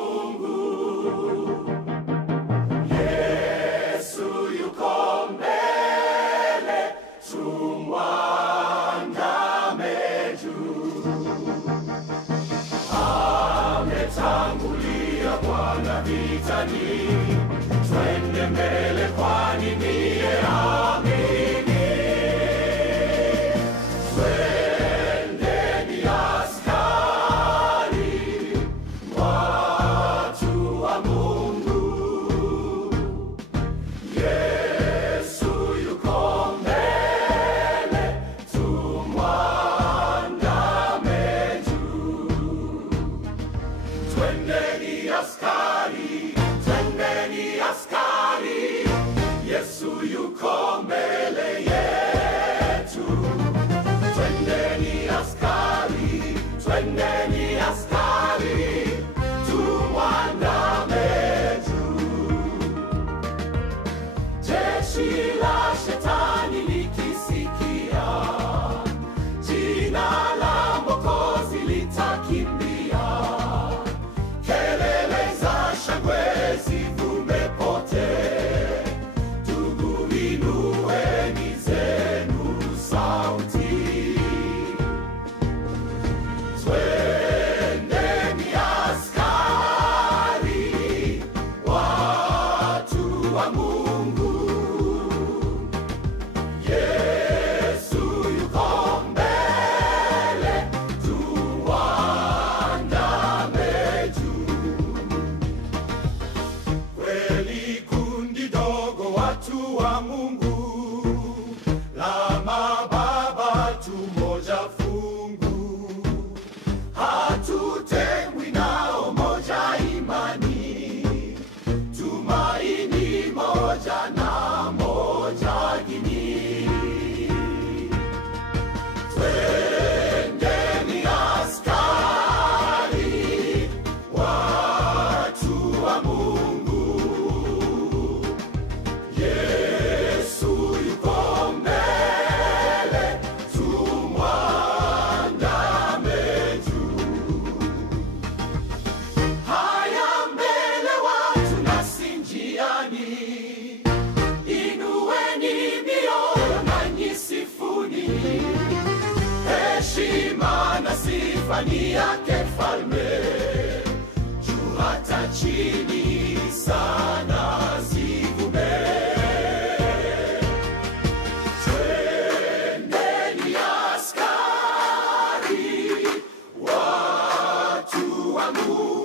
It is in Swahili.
Mungu. Yesu yuko mbele, tumwandame juu. Ametangulia Bwana vitani, twende mbele kwani ndiye amini. Twendeni askari, watu wa Mungu. Yesu yuko mbele, tumwandame juu. Twendeni askari, twendeni askari, Yesu yuko mbele yetu. Twendeni askari, twendeni askari, tumwandame juu. Jeshi la shetani likisikia jina la Mwokozi litakimbia. Kelele za shangwe zivume pote, ndugu inueni zenu sauti. Twendeni askari, watu wa Mungu. Yesu yuko mbele, tumwandame juu. Kweli kundi dogo watu wa Mungu, la mababa tu moja fungu. Hatutengwi nao, moja imani, tumaini moja na moja dini. Twendeni askari, watu wa Mungu. Yesu yuko mbele, tumwandame juu. Haya mbele watu nasi njiani, inueni mioyo nanyi sifuni. Heshima na sifa ni yake Mfalme, juu hata chini sana zivume. Twendeni askari, watu wa Mungu.